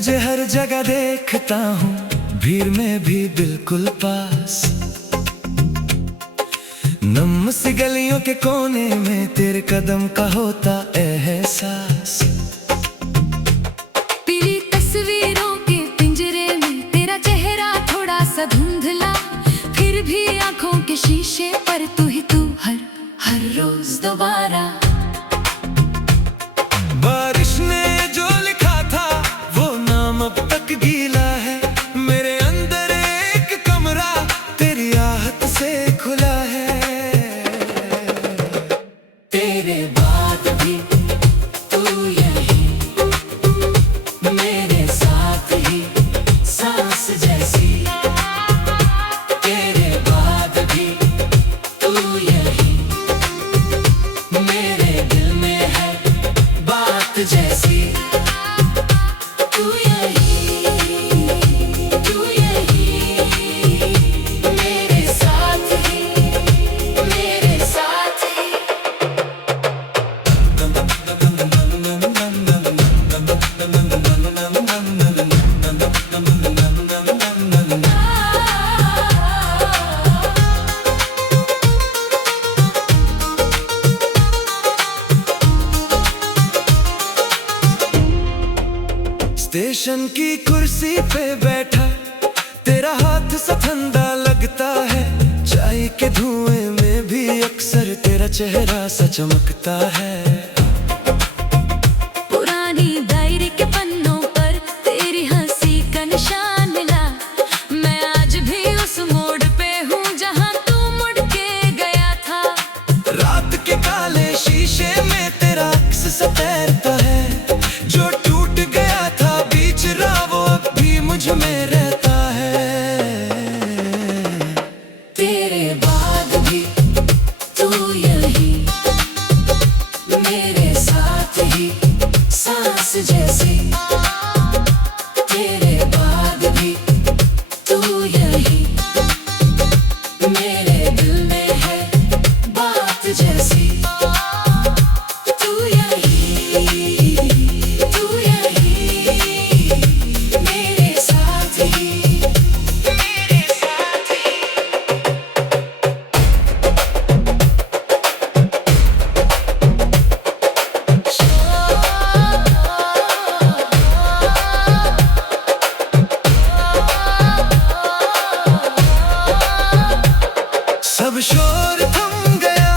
तुझे हर जगह देखता हूँ, भीड़ में भी बिल्कुल पास। नम सी गलियों के कोने में तेरे कदम का होता एहसास। पीली तस्वीरों के पिंजरे में तेरा चेहरा थोड़ा सा धुंधला, फिर भी आंखों के शीशे पर तू ही तू, हर रोज दोबारा। बारिश ने जो लिखा था वो नाम अब तक गीला है। मेरे अंदर एक कमरा तेरी आहट से खुला है। तेरे बाद भी तू यही, मेरे साथ ही सांस जैसी। तेरे बाद भी तू यही, मेरे दिल में है बात जैसी। तू यही, तू यही, मेरे साथ ही, मेरे साथ ही। स्टेशन की कुर्सी पे बैठा तेरा हाथ सा ठंडा लगता है। चाय के धुएं में भी अक्सर तेरा चेहरा सा चमकता है। पुरानी डायरी के पन्नों पर तेरी हंसी का निशान मिला। मैं आज भी उस मोड़ पे हूँ जहाँ तू मुड़ के गया था। रात के काले शीशे में तेरा अक्स सा तैरता है। जो टूट गया था बीच राह वो अब भी मुझ में रहता है। तेरे बाद भी तू यही, मेरे साथ ही सांस जैसी। तेरे बाद भी तू यही, मेरे दिल में है बात जैसी। तू यही, तू यही, मेरे साथ ही, मेरे साथ ही। सब शोर थम गया,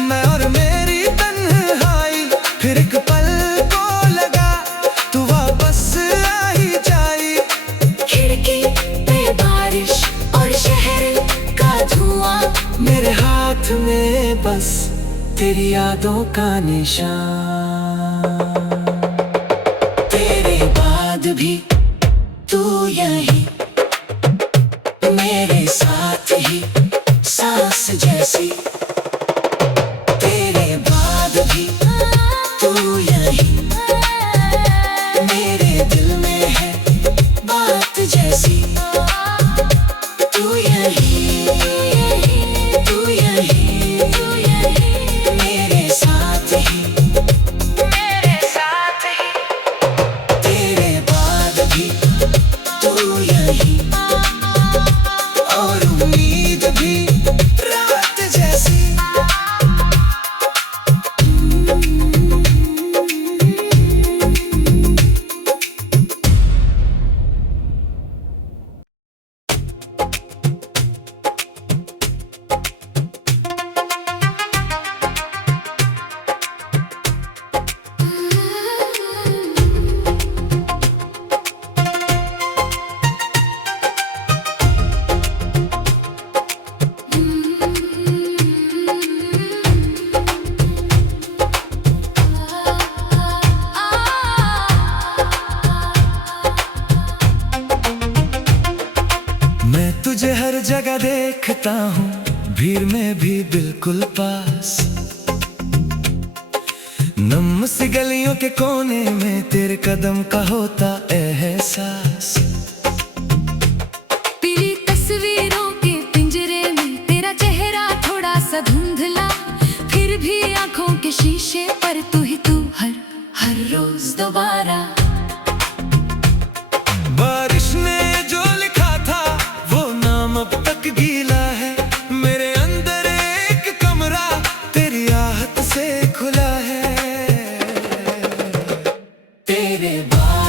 मैं और मेरी तन्हाई। फिर एक पल को लगा तू वापस आ ही जाई। खिड़की पे बारिश और शहर का धुआं, मेरे हाथ में बस तेरी यादों का निशान। तेरे बाद भी तू यही, मेरे साथ ही सांस जैसी। तेरे बाद भी तू यही, मेरे दिल में है बात जैसी। तू यही, तू यही, तू यही, मेरे साथ ही, मेरे साथ ही। तेरे बाद भी तू यही, और उम्मीद भी रात जैसी। मैं तुझे हर जगह देखता हूँ, भीड़ में भी बिल्कुल पास। नम सी गलियों के कोने में तेरे कदम का होता एहसास। पीली तस्वीरों के पिंजरे में तेरा चेहरा थोड़ा सा धुंधला, फिर भी आंखों के शीशे पर तू ही तू, हर रोज दोबारा।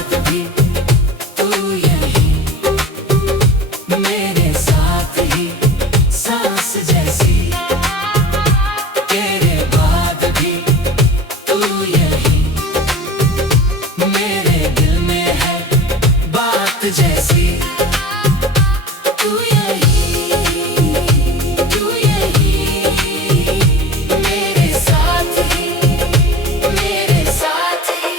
बाद भी तू यही मेरे साथ ही सांस जैसी। तेरे बाद भी तू यही मेरे दिल में है बात जैसी। तू यही मेरे साथ ही मेरे साथ ही।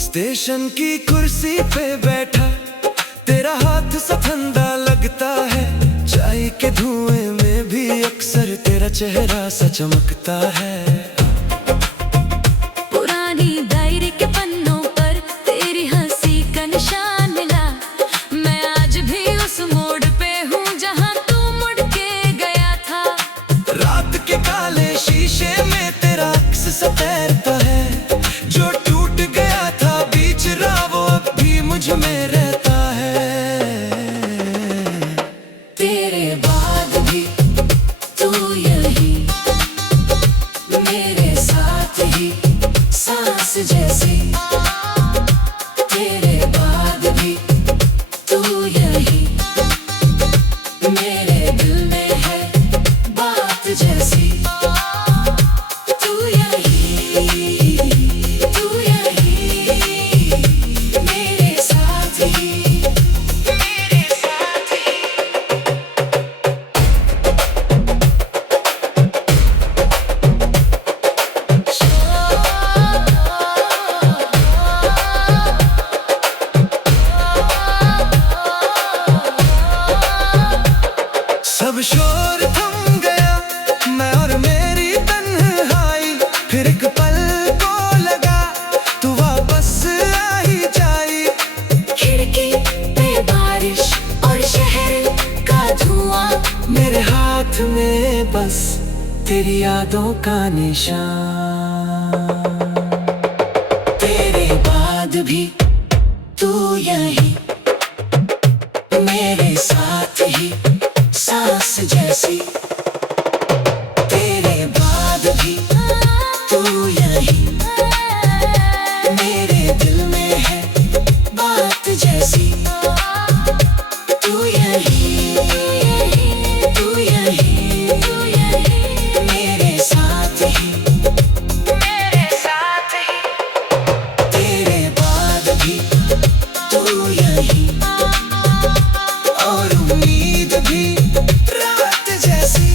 स्टेशन की कुर्सी पे बैठा तेरा हाथ सा ठंडा लगता है। चाय के धुएं में भी अक्सर तेरा चेहरा सा चमकता है। पुरानी डायरी के पन्नों पर तेरी हंसी का निशान मिला। मैं आज भी उस मोड़ पे हूँ जहाँ तू मुड़ के गया था। रात के काले शीशे में तेरा अक्स सा तैरता है। जो टूट गया था बीच राह वो अब भी मुझ में रहता है। तेरे बाद भी तू यही मेरे साथ ही सांस जैसी। तेरे बाद भी तू यही मेरे दिल में है बात जैसी। तू यही मेरे साथ ही मेरे साथ ही। सब शोर थम गया मैं और मेरी तन्हाई। फिर एक पल को लगा तू वापस आ ही जाई। खिड़की पे बारिश और शहर का धुआं मेरे हाथ में बस तेरी यादों का निशान। तेरे बाद भी तू यही मेरे साथ ही सांस जैसी। तेरे बाद भी तू यही मेरे दिल में है बात जैसी। तू यही मेरे साथ ही मेरे साथ ही। तेरे बाद भी तू यही और उम्मीद भी रात जैसी।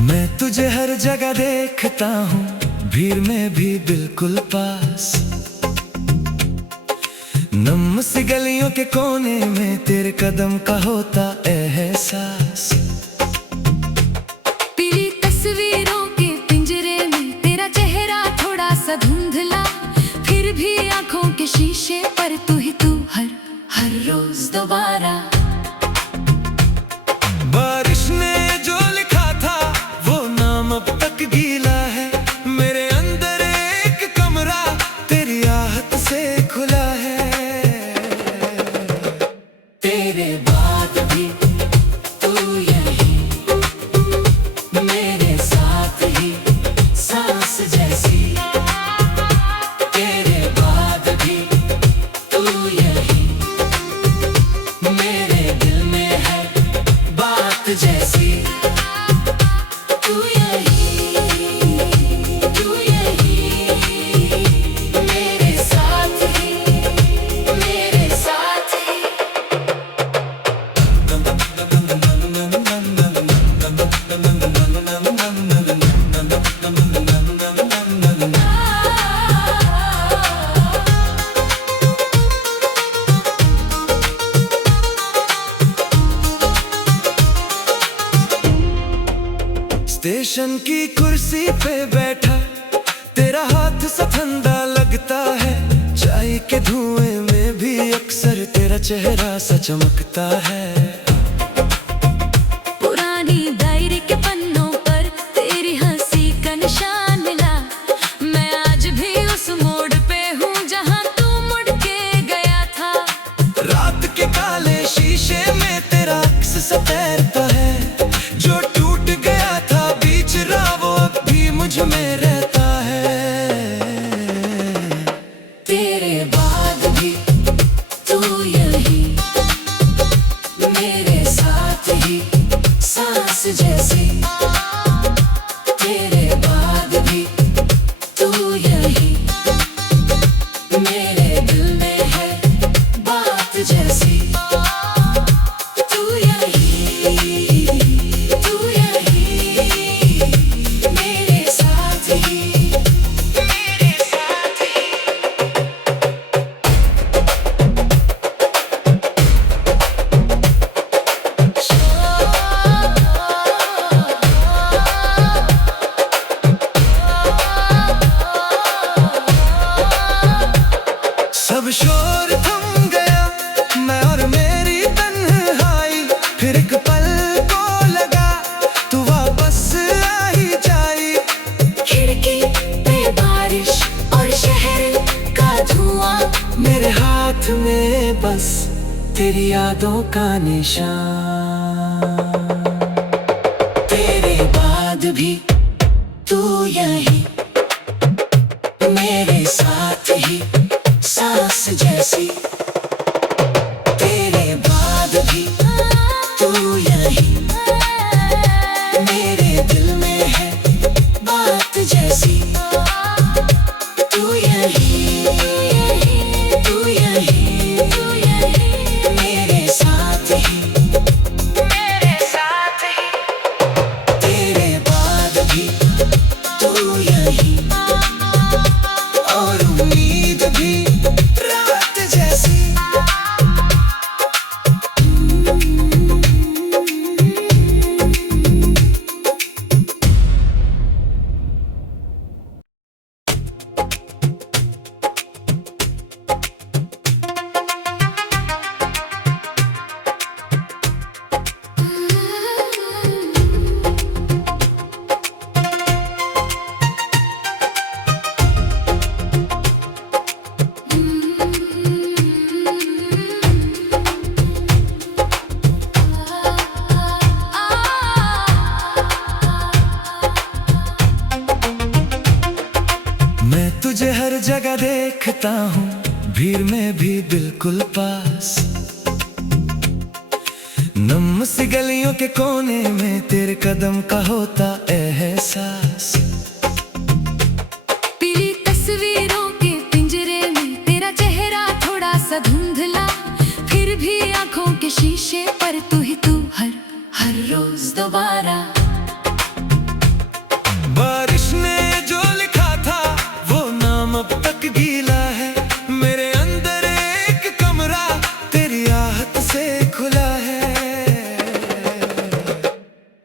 मैं तुझे हर जगह देखता हूँ भीड़ में भी बिल्कुल पास। नम सी गलियों के कोने में तेरे कदम का होता एहसास। पीली तस्वीरों के पिंजरे में तेरा चेहरा थोड़ा सा धुंधला। फिर भी आंखों के शीशे पर तू ही तू हर रोज दोबारा। बारिश ने जो लिखा था वो नाम अब तक गीला है। मेरे अंदर एक कमरा तेरी आहट से खुला है। तेरे बाद भी तू यही मेरे साथ ही सांस जैसी। तेरे बाद भी तू यही मेरे दिल में है बात जैसी। तू यही मेरे साथ ही स्टेशन की कुर्सी पे बैठा, तेरा हाथ सा ठंडा लगता है। चाय के धुएं में भी अक्सर तेरा चेहरा सा चमकता है। पुरानी डायरी के पन्नों पर तेरी हंसी का निशान मिला। मैं आज भी उस मोड़ पे हूँ जहाँ तू मुड़ के गया था। रात के काले शीशे में तेरा अक्स सा तैरता है। जो टूट गया था बीच राह वो अब भी मुझ में रहता है। तेरे बाद भी तू यही मेरे साथ ही सांस जैसी। तेरे बाद भी तू यही मेरे दिल में है बात जैसी। तू यही मेरे साथ ही सब शोर थम गया, मैं और मेरी तन्हाई। फिर एक पल को लगा तू वापस आ ही जाई। खिड़की पे बारिश और शहर का धुआं, मेरे हाथ में बस तेरी यादों का निशान। तेरे बाद भी तू यही मेरे साथ ही सांस जैसी। तेरे बाद भी तू यही मेरे दिल में है बात जैसी। तू यही मेरे साथ ही तेरे बाद भी तू यही और उम्मीद भी रात जैसी। मैं तुझे हर जगह देखता हूँ, भीड़ में भी बिल्कुल पास। नम सी गलियों के कोने में तेरे कदम का होता एहसास। पीली तस्वीरों के पिंजरे में तेरा चेहरा थोड़ा सा धुंधला, फिर भी आंखों के शीशे पर तू ही तू हर रोज दोबारा। बारिश ने जो लिखा था वो नाम अब तक गीला है। मेरे अंदर एक कमरा तेरी आहट से खुला है।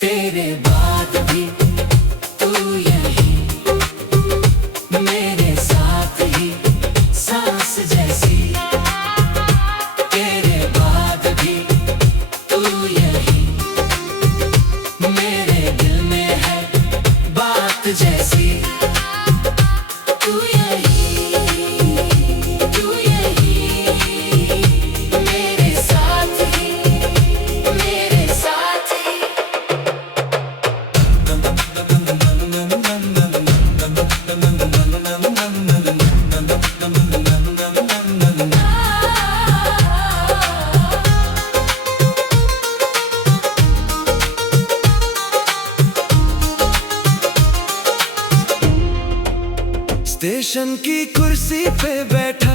तेरे बाद भी तू यही मेरे साथ ही सांस जैसी। तेरे बाद भी तू यही मेरे दिल में है बात जैसी। तू यही मेरे साथ ही स्टेशन की कुर्सी पे बैठा,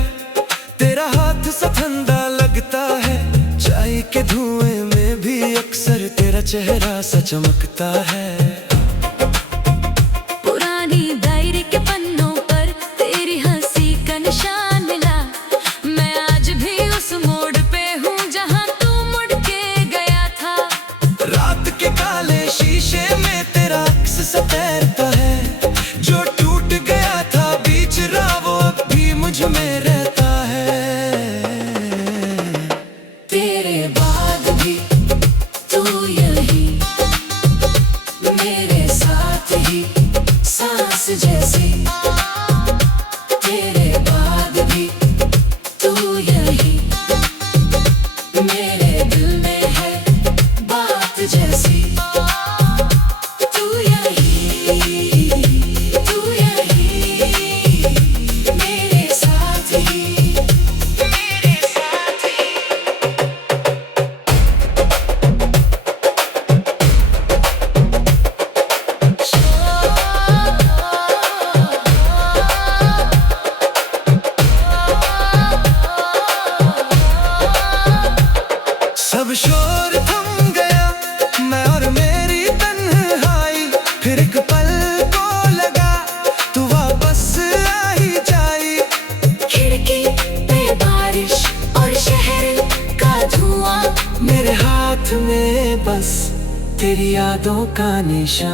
तेरा हाथ सा ठंडा लगता है। चाय के धुएं में भी अक्सर तेरा चेहरा सा चमकता है। पुरानी डायरी के पन्नों पर तेरी हंसी का निशान मिला। मैं आज भी उस मोड़ पे हूँ जहाँ तू मुड़ के गया था। रात के काले शीशे में तेरा अक्स सा शोर थम गया, मैं और मेरी तन्हाई, फिर एक पल को लगा तू वापस आ ही जाई। खिड़की पे बारिश और शहर का धुआं, मेरे हाथ में बस तेरी यादों का निशान।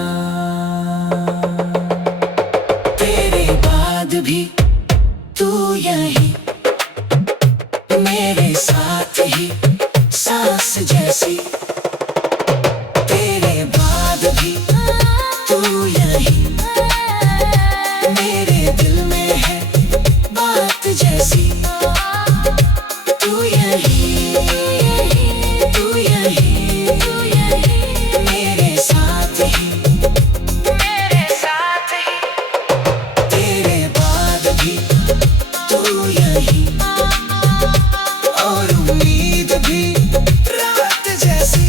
तेरे बाद भी तू यही मेरे साथ ही सांस जैसी। तेरे बाद भी तू यही मेरे दिल में है बात जैसी। तू यही, तू यही, तू यही मेरे साथ ही, मेरे साथ ही। तेरे बाद भी तू यही और उम्मीद भी रात जैसी।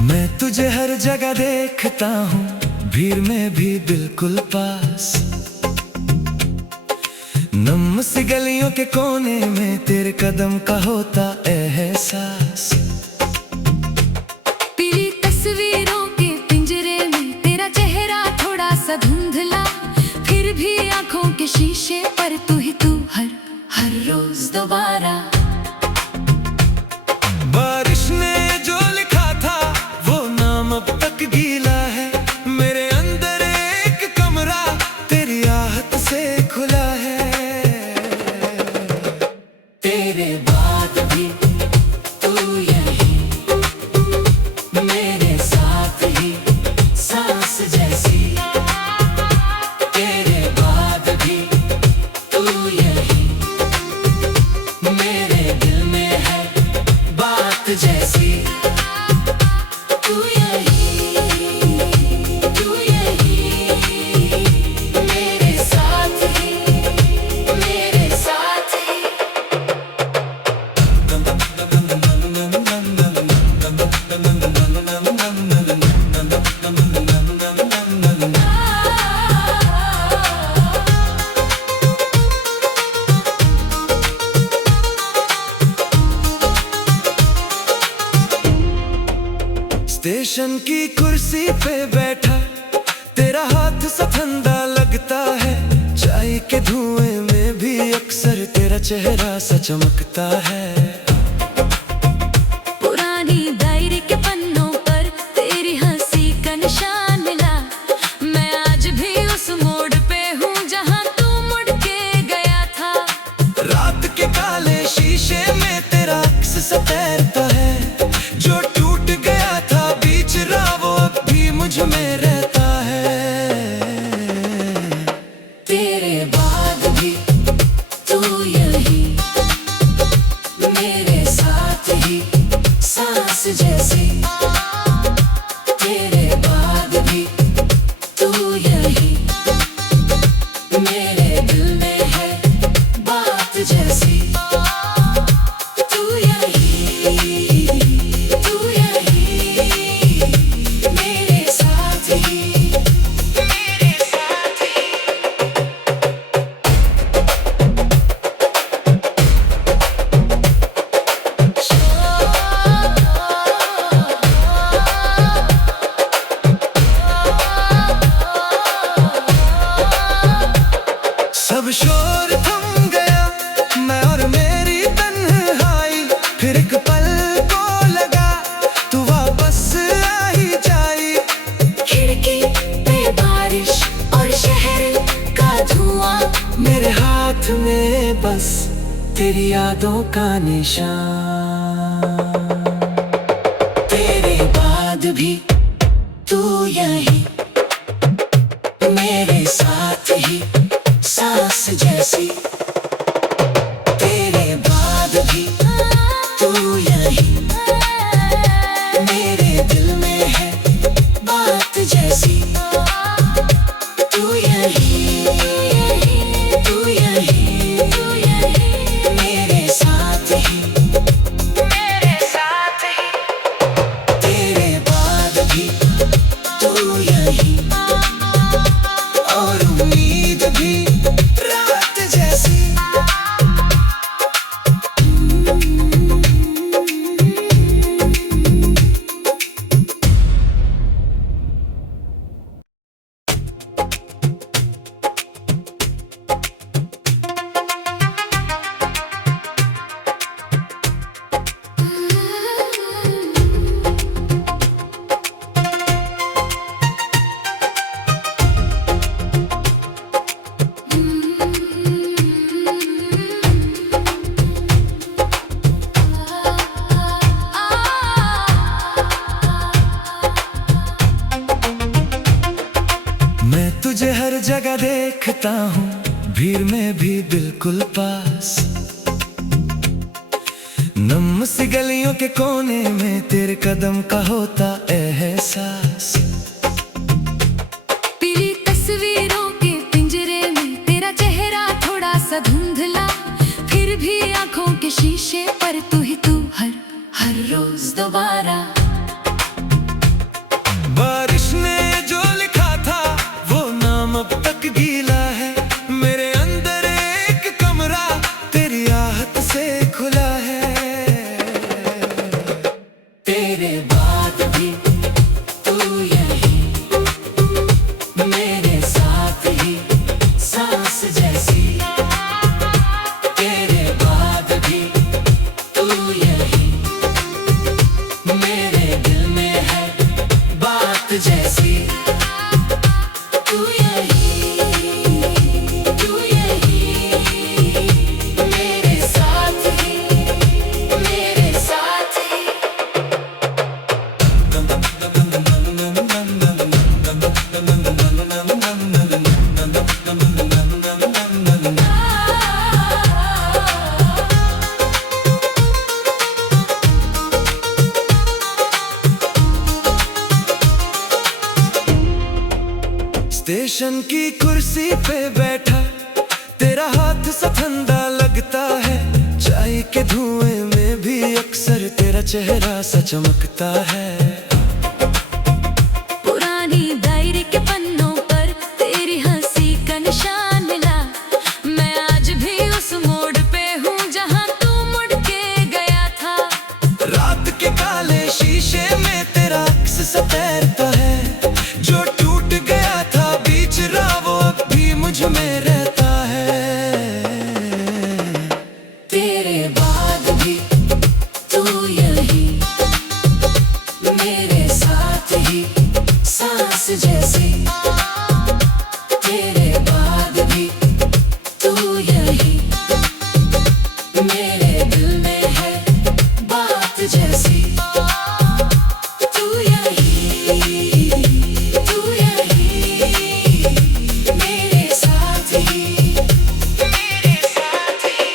मैं तुझे हर जगह देखता हूँ, भीड़ में भी बिल्कुल पास। नम सी गलियों के कोने में तेरे कदम का होता एहसास। पीली तस्वीरों के पिंजरे में तेरा चेहरा थोड़ा सा धुंधला, फिर भी आंखों के शीशे पर तू ही तू, हर हर रोज दोबारा। बारिश ने जो लिखा था वो नाम अब तक गीला है, मेरे अंदर एक कमरा तेरी आहट से खुला है। तेरे बाद भी तू यही मेरे साथ ही सांस जैसी। तेरे बाद भी तू यही मेरे दिल में है बात जैसी। तू यही, तू यही मेरे साथ ही, मेरे साथ ही। स्टेशन की कुर्सी पे बैठा तेरा हाथ सा ठंडा लगता है, चाय के धुएं में भी अक्सर तेरा चेहरा सा चमकता है। पुरानी डायरी के पन्नों पर तेरी हंसी का निशान मिला, मैं आज भी उस मोड़ पे हूँ जहाँ तू मुड़ के गया था। रात के काले शीशे में तेरा अक्स सा तैरता है, जो टूट गया था बीच राह वो अब भी मुझ में रहता है। तेरे बाद भी तू यही मेरे साथ ही सांस जैसी। तेरे बाद भी तू यही मेरे दिल में है बात जैसी। तू यही, तू यही मेरे साथ ही, मेरे साथ ही। सब शोर थम गया, मैं और मेरी तन्हाई, फिर एक पल को लगा तू वापस आ ही जाई। खिड़की पे बारिश और शहर का धुआं, मेरे हाथ में बस तेरी यादों का निशान। तेरे बाद भी तू यही साथ ही सांस जैसी, तेरे बाद भी तू यही मेरे दिल में है बात जैसी। तू यही, तू यही, तू यही मेरे साथ ही, मेरे साथ ही, तेरे बाद भी तू यही, और उम्मीद भी रात जैसी। मैं तुझे हर जगह देखता हूँ, भीड़ में भी बिल्कुल पास, नम सी गलियों के कोने में तेरे कदम का होता एहसास। पीली तस्वीरों के पिंजरे में तेरा चेहरा थोड़ा सा धुंधला, फिर भी आंखों के शीशे पर तू ही तू, हर हर रोज दोबारा। बारिश ने जो लिखा था वो नाम अब तक गीला है, मेरे अंदर एक कमरा तेरी आहट से खुला है। तेरे बाद भी तू यही मेरे साथ ही सांस जैसी, तेरे बाद भी तू यही मेरे दिल में है बात जैसी। तू यही, तू यही मेरे साथ ही, मेरे साथ ही। स्टेशन की कुर्सी पे बैठा तेरा हाथ सा ठंडा लगता है, चाय के धुएं में भी अक्सर तेरा चेहरा सा चमकता है। पुरानी डायरी के पन्नों पर तेरी हंसी का निशान मिला, मैं आज भी उस मोड़ पे हूँ जहाँ तू मुड़ के गया था। रात के काले शीशे में तेरा अक्स सा तैरता है, जो टूट गया था बीच राह वो अब भी मुझ में रहता है। तेरे बाद भी तू यही मेरे साथ ही सांस जैसी, तेरे बाद भी तू यही मेरे दिल में है बात जैसी। तू यही, तू यही मेरे साथ ही, मेरे साथ ही।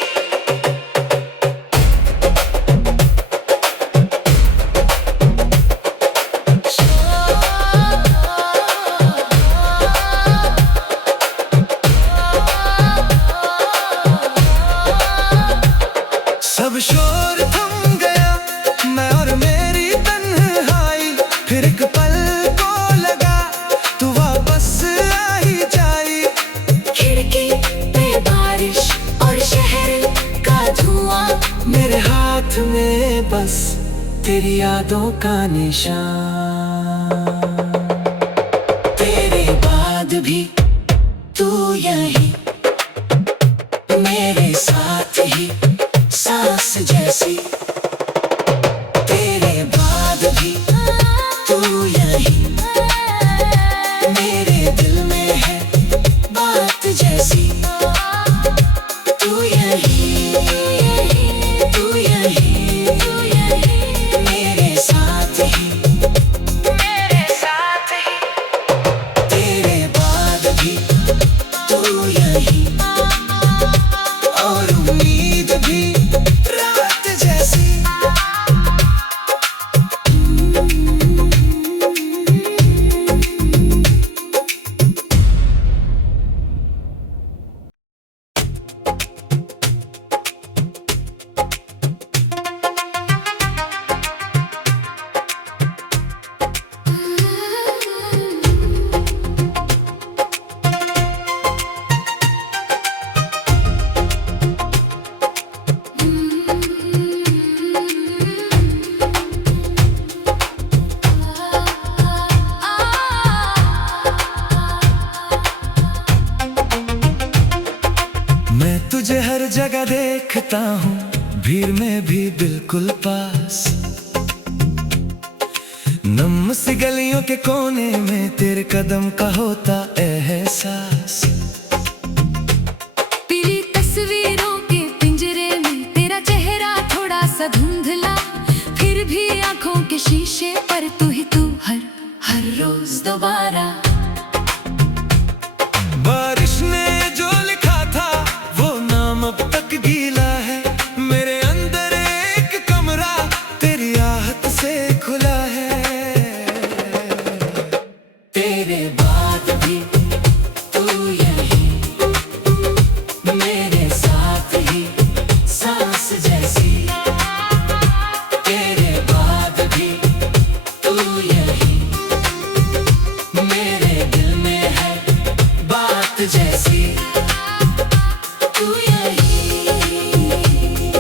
सब शोर थम गया, मैं और मेरी तन्हाई, फिर एक पल को लगा तू वापस आ ही जाई। खिड़की पे बारिश और शहर का धुआं, मेरे हाथ में बस तेरी यादों का निशान। तेरे बाद भी तू यही मेरे साथ ही सांस जैसी, तेरे बाद भी तू यही मेरे दिल में है बात जैसी। तू यही, तू यही, तू यही मेरे साथ ही, मेरे साथ ही, तेरे बाद जगह देखता हूँ, भीड़ में भी बिल्कुल पास। नम सी गलियों के कोने में तेरे कदम का होता एहसास। पीली तस्वीरों के पिंजरे में तेरा चेहरा थोड़ा सा धुंधला, फिर भी आंखों के शीशे पर तू ही तू, हर रोज दोबारा। बारिश ने जो लिखा था वो नाम अब तक गीला है। मेरे अंदर एक कमरा तेरी आहट से खुला है। तेरे बाद भी तू यही, मेरे साथ ही सांस जैसी। तेरे बाद भी तू यही, मेरे दिल में है बात जैसी। तू यही,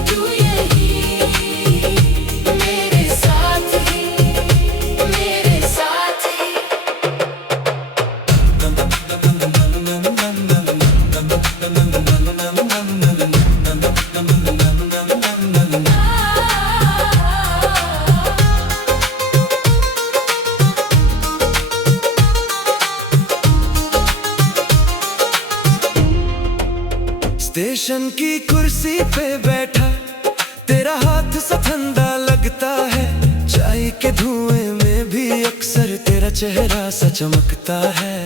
तू यही, मेरे साथ ही, मेरे साथ ही। स्टेशन की कुर्सी पे बैठा तेरा हाथ सा ठंडा लगता है। चाय के धुएं में भी अक्सर तेरा चेहरा सा चमकता है।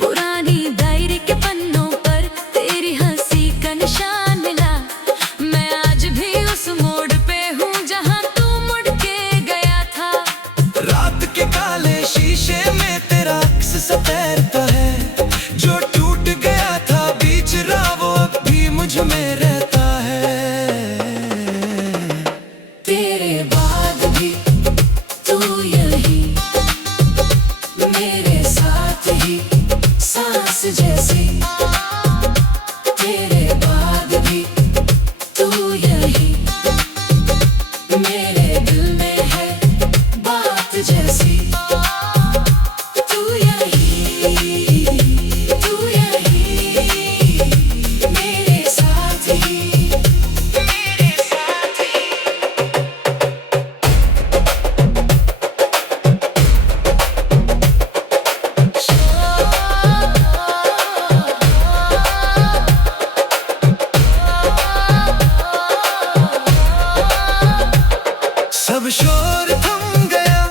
पुरानी डायरी के पन्नों पर तेरी हंसी का निशान मिला। मैं आज भी उस मोड़ पे हूँ जहाँ तू मुड़ के गया था। रात के काले शीशे में तेरा अक्स सा तैरता है। जो टूट गया था बीच राह वो अब भी मुझ में रहता है। तेरे बाद भी तू यही, मेरे साथ ही सांस जैसी। तेरे बाद भी तू यही, मेरे दिल में है बात जैसी। तू यही, तू यही, मेरे साथ ही, मेरे साथ ही। सब शोर थम गया,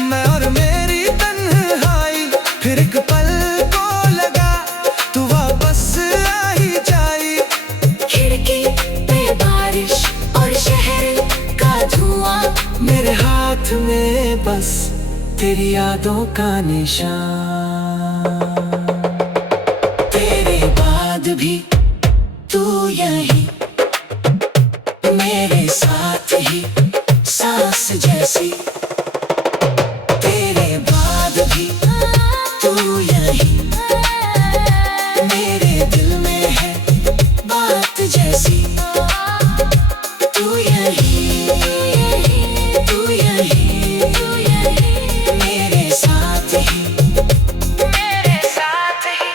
मैं और मेरी तन्हाई। फिर एक पल को लगा तू वापस आ ही जाई। खिड़की पे बारिश और शहर का धुआं, मेरे हाथ में बस तेरी यादों का निशान। तेरे बाद भी तू यही, मेरे साथ ही सांस जैसी। तेरे बाद भी तू यही, मेरे दिल में है बात जैसी। तू यही, तू यही, तू यही, मेरे साथ ही, मेरे साथ ही।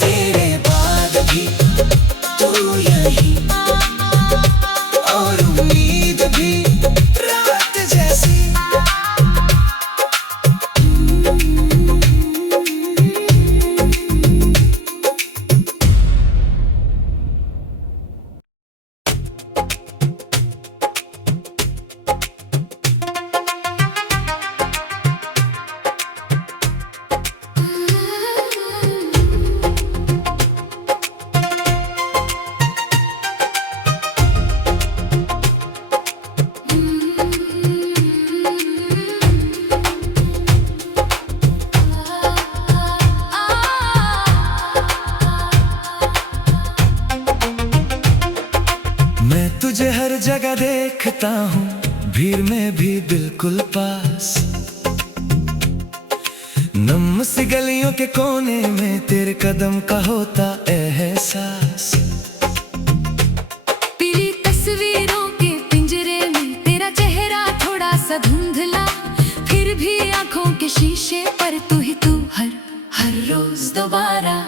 तेरे बाद भी तू यही, और उम्मीद भी रात जैसी। मैं तुझे हर जगह देखता हूँ, भीड़ में भी बिल्कुल पास। नम सी गलियों के कोने में तेरे कदम का होता एहसास। पीली तस्वीरों के पिंजरे में तेरा चेहरा थोड़ा सा धुंधला, फिर भी आंखों के शीशे पर तू ही तू, हर रोज दोबारा।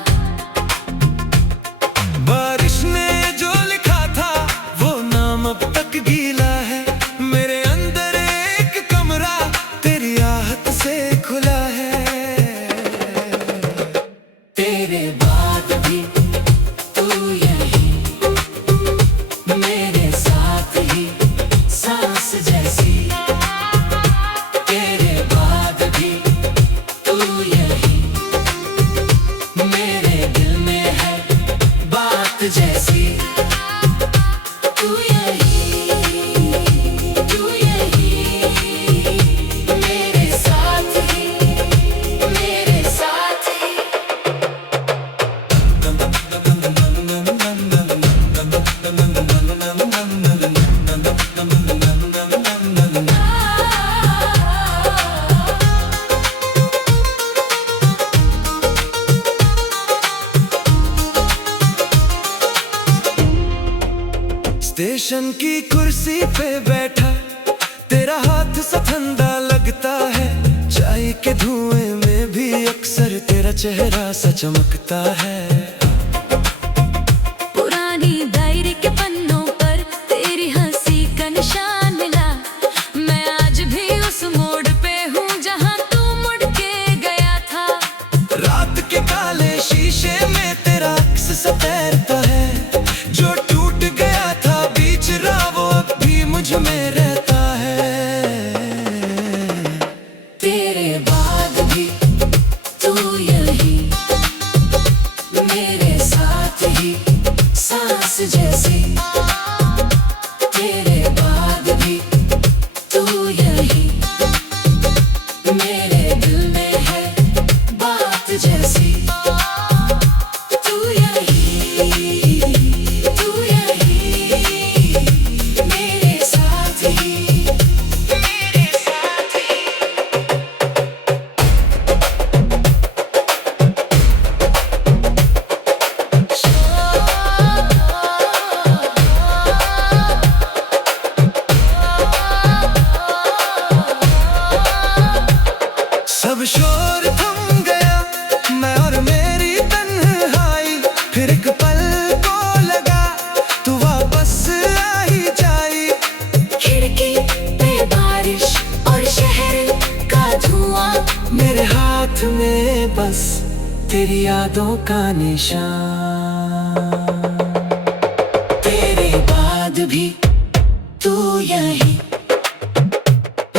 स्टेशन की कुर्सी पे बैठा तेरा हाथ सा ठंडा लगता है। चाय के धुएं में भी अक्सर तेरा चेहरा सा चमकता है। पुरानी डायरी के पन्नों पर तेरी हंसी का निशान मिला। मैं आज भी उस मोड़ पे हूँ जहाँ तू मुड़ के गया था। रात के काले शीशे में तेरा अक्स सा तैरता है। जो टूट गया था बीच राह वो अब भी मुझ में रहता है। तेरे बाद भी तू यही मेरे साथ ही सांस जैसी। तेरे बाद भी तू यही मेरे दिल में है बात जैसी। तू यही मेरे साथ ही मेरे साथ ही। सब शोर थम गया मैं और मेरी तन्हाई। फिर एक पल को लगा तू वापस आ ही जाई। खिड़की पे बारिश और शहर का धुआं। मेरे हाथ में बस तेरी यादों का निशान। तेरे बाद भी तू यही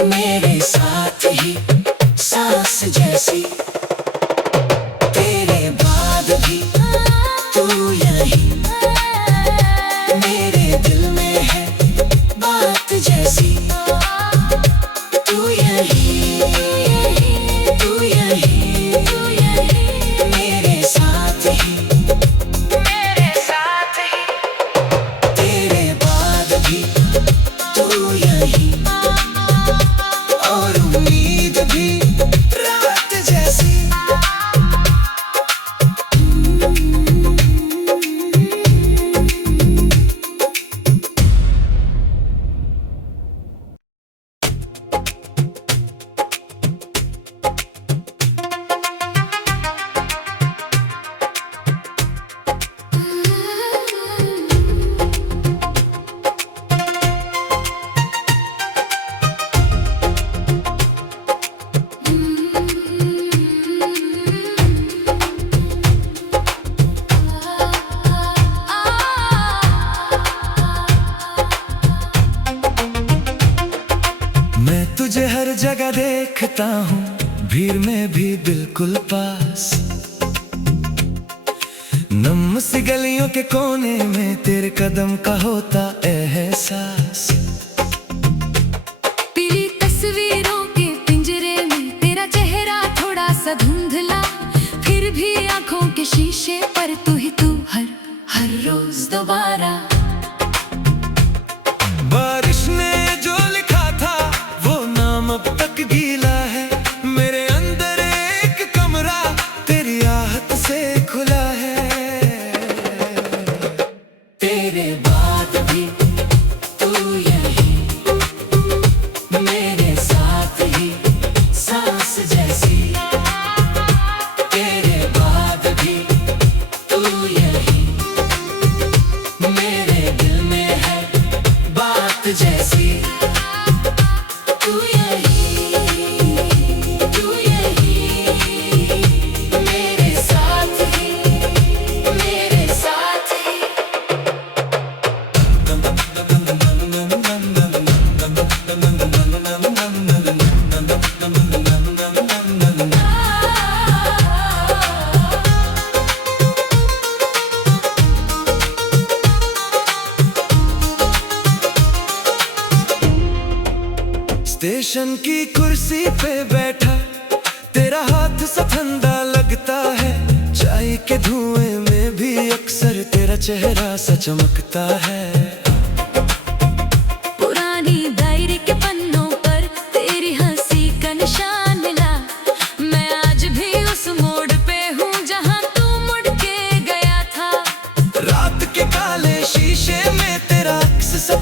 मेरे साथ ही सांस जैसी। तेरे बाद भी तू यही मेरे दिल में है बात जैसी। तू यही मेरे साथ ही मेरे साथ ही। तेरे बाद भी तू यही और उम्मीद भी रात जैसी। मैं तुझे हर जगह देखता हूँ भीड़ में भी बिल्कुल पास। नम सी गलियों के कोने में तेरे कदम का होता एहसास। पीली तस्वीरों के पिंजरे में तेरा चेहरा थोड़ा सा धुंधला। फिर भी आंखों के शीशे पर तू ही तू हर रोज दोबारा। बारिश ने जो लिखा था वो नाम अब तक गीला है। मेरे अंदर एक कमरा तेरी आहट से खुला है। तेरे बाद भी तू यही मेरे साथ ही सांस जैसी। तेरे बाद भी तू यही मेरे दिल में है बात जैसी। तू यही मेरे साथ ही मेरे साथ ही। स्टेशन की कुर्सी पे बैठा तेरा हाथ सा ठंडा लगता है। चाय के धुएं में भी अक्सर तेरा चेहरा सा चमकता है। पुरानी डायरी के पन्नों पर तेरी हंसी का निशान मिला। मैं आज भी उस मोड़ पे हूँ जहाँ तू मुड़ के गया था। रात के काले शीशे में तेरा अक्स सा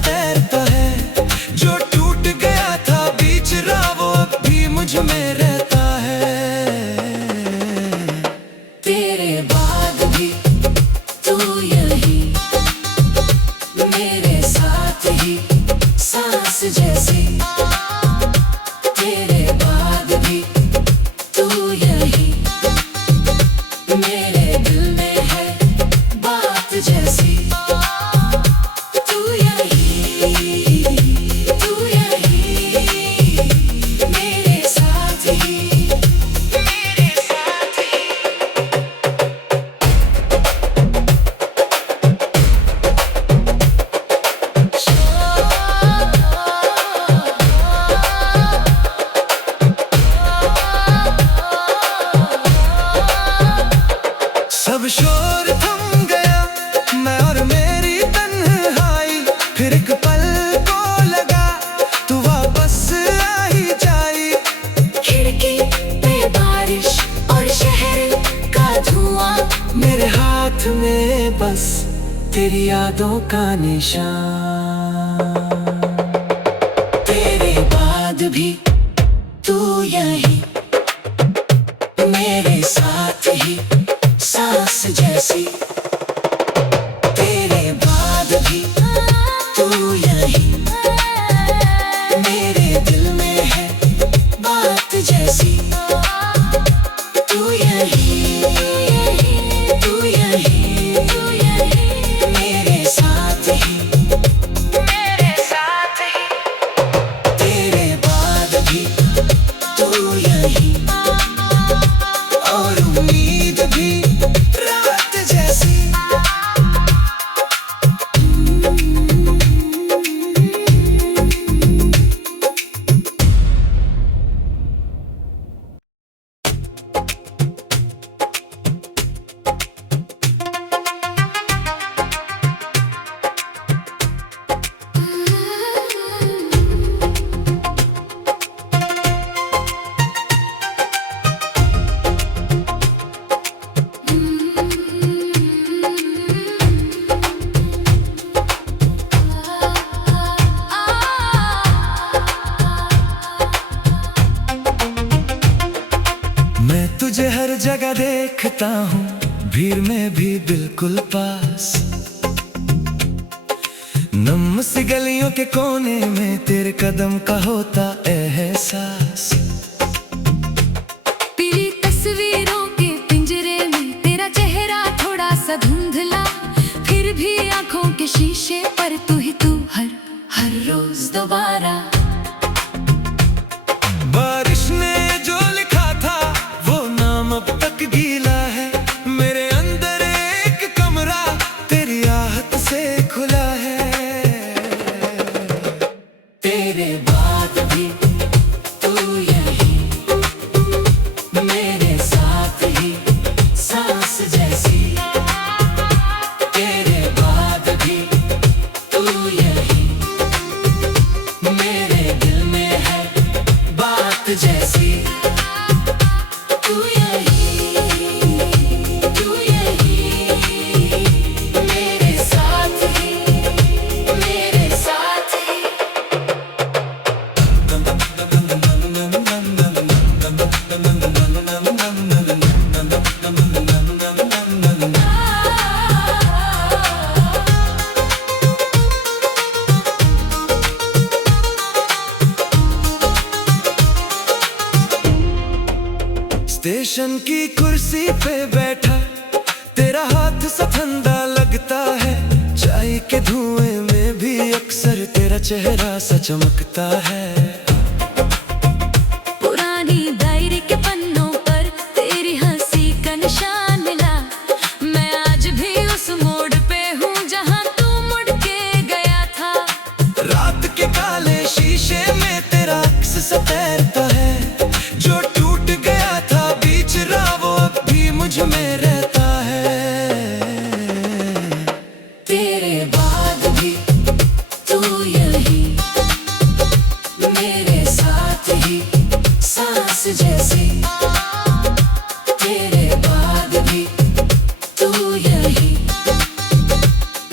हाथ में बस तेरी यादों का निशान। तेरे बाद भी तू यही मेरे साथ ही सांस जैसी। तेरे बाद भी तू यही मेरे दिल में है बात जैसी। तू यही मेरे साथ ही तेरे बाद भी तू यही और उम्मीद भी रात जैसी। मैं तुझे हर जगह देखता हूँ, भीड़ में भी बिल्कुल पास। नम सी गलियों के कोने में तेरे कदम का होता एहसास। तेरी तस्वीरों के पिंजरे में तेरा चेहरा थोड़ा सा धुंधला, फिर भी आंखों के शीशे पर तू ही तू, हर रोज दोबारा। बारिश ने जो लिखा था वो नाम अब तक गीला है। मेरे अंदर एक कमरा तेरी आहट से खुला है। तेरे बाद भी तू यही मेरे साथ ही सांस जैसी। तेरे बाद भी तू यही मेरे दिल में है बात जैसी। तू यही मेरे साथ ही स्टेशन की कुर्सी पे बैठा तेरा हाथ सा ठंडा लगता है। चाय के धुएं में भी अक्सर तेरा चेहरा सा चमकता है। पुरानी डायरी के पन्नों पर तेरी हंसी का निशान मिला। मैं आज भी उस मोड़ पे हूँ जहाँ तू मुड़ के गया था। रात के काले शीशे में तेरा अक्स सा तैरता है। जो टूट गया था बीच राह वो अब भी मुझ में रहता है। तेरे बाद भी तू यही मेरे साथ ही सांस जैसी। तेरे बाद भी तू यही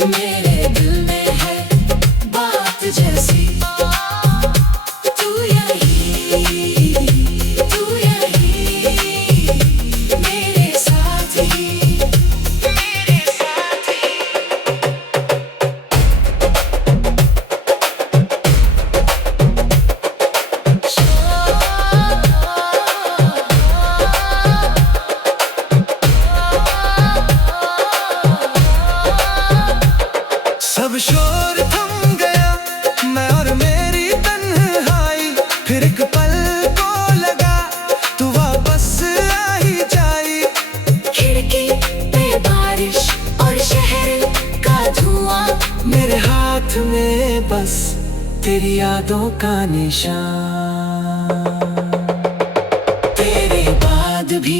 मेरे दिल में है बात जैसी। तू यही मेरे साथ ही सब शोर थम गया, मैं और मेरी तन्हाई। फिर एक पल को लगा तू वापस आ ही जाई। खिड़की पे बारिश और शहर का धुआं, मेरे हाथ में बस तेरी यादों का निशान। तेरे बाद भी